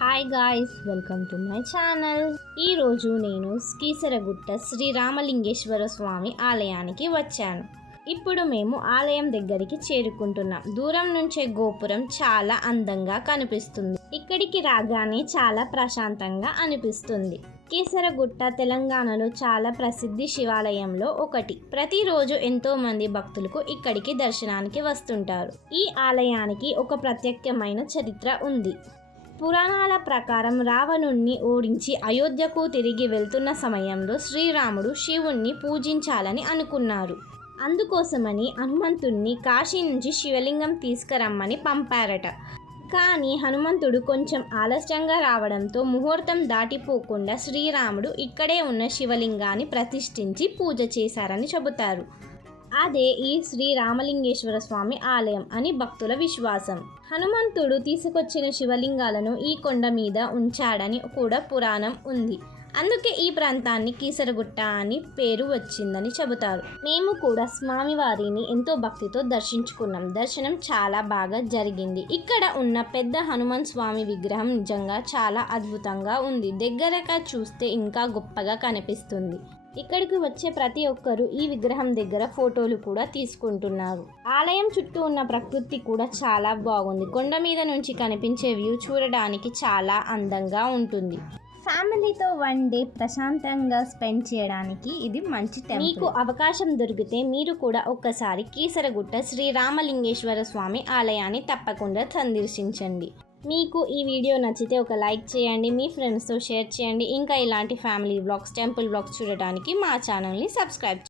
Hi guys, welcome to my channel. ఈరోజు నేను కీసరగుట్ట శ్రీ రామలింగేశ్వర స్వామి ఆలయానికి వచ్చాను. ఇప్పుడు మేము ఆలయం దగ్గరికి చేరుకుంటున్నాం. దూరం నుంచే గోపురం చాలా అందంగా కనిపిస్తుంది. ఇక్కడికి రాగానే చాలా ప్రశాంతంగా అనిపిస్తుంది. కీసరగుట్ట తెలంగాణలో చాలా ప్రసిద్ధి శివాలయంలో ఒకటి. ప్రతిరోజు ఎంతో మంది భక్తులకు ఇక్కడికి దర్శనానికి వస్తుంటారు. ఈ ఆలయానికి ఒక ప్రత్యేకమైన చరిత్ర ఉంది. పురాణాల ప్రకారం రావణుణ్ణి ఓడించి అయోధ్యకు తిరిగి వెళ్తున్న సమయంలో శ్రీరాముడు శివుణ్ణి పూజించాలని అనుకున్నారు. అందుకోసమని హనుమంతుణ్ణి కాశీ నుంచి శివలింగం తీసుకురమ్మని పంపారట. కానీ హనుమంతుడు కొంచెం ఆలస్యంగా రావడంతో ముహూర్తం దాటిపోకుండా శ్రీరాముడు ఇక్కడే ఉన్న శివలింగాన్ని ప్రతిష్ఠించి పూజ చేశారని చెబుతారు. అదే ఈ శ్రీ రామలింగేశ్వర స్వామి ఆలయం అని భక్తుల విశ్వాసం. హనుమంతుడు తీసుకొచ్చిన శివలింగాలను ఈ కొండ మీద ఉంచాడని కూడా పురాణం ఉంది. అందుకే ఈ ప్రాంతాన్ని కీసరగుట్ట అని పేరు వచ్చిందని చెబుతారు. మేము కూడా స్వామివారిని ఎంతో భక్తితో దర్శించుకున్నాం. దర్శనం చాలా బాగా జరిగింది. ఇక్కడ ఉన్న పెద్ద హనుమాన్ స్వామి విగ్రహం నిజంగా చాలా అద్భుతంగా ఉంది. దగ్గరగా చూస్తే ఇంకా గొప్పగా కనిపిస్తుంది. ఇక్కడికి వచ్చే ప్రతి ఒక్కరూ ఈ విగ్రహం దగ్గర ఫోటోలు కూడా తీసుకుంటున్నారు. ఆలయం చుట్టూ ఉన్న ప్రకృతి కూడా చాలా బాగుంది. కొండ మీద నుంచి కనిపించే వ్యూ చూడడానికి చాలా అందంగా ఉంటుంది. ఫ్యామిలీతో వన్ డే ప్రశాంతంగా స్పెండ్ చేయడానికి ఇది మంచి టెంపుల్. మీకు అవకాశం దొరికితే మీరు కూడా ఒక్కసారి కీసరగుట్ట శ్రీ రామలింగేశ్వర స్వామి ఆలయాన్ని తప్పకుండా సందర్శించండి. మీకు ఈ వీడియో నచ్చితే ఒక లైక్ చేయండి, మీ ఫ్రెండ్స్తో షేర్ చేయండి. ఇంకా ఇలాంటి ఫ్యామిలీ వ్లాగ్స్, టెంపుల్ వ్లాగ్స్ చూడడానికి మా ఛానల్ని సబ్స్క్రైబ్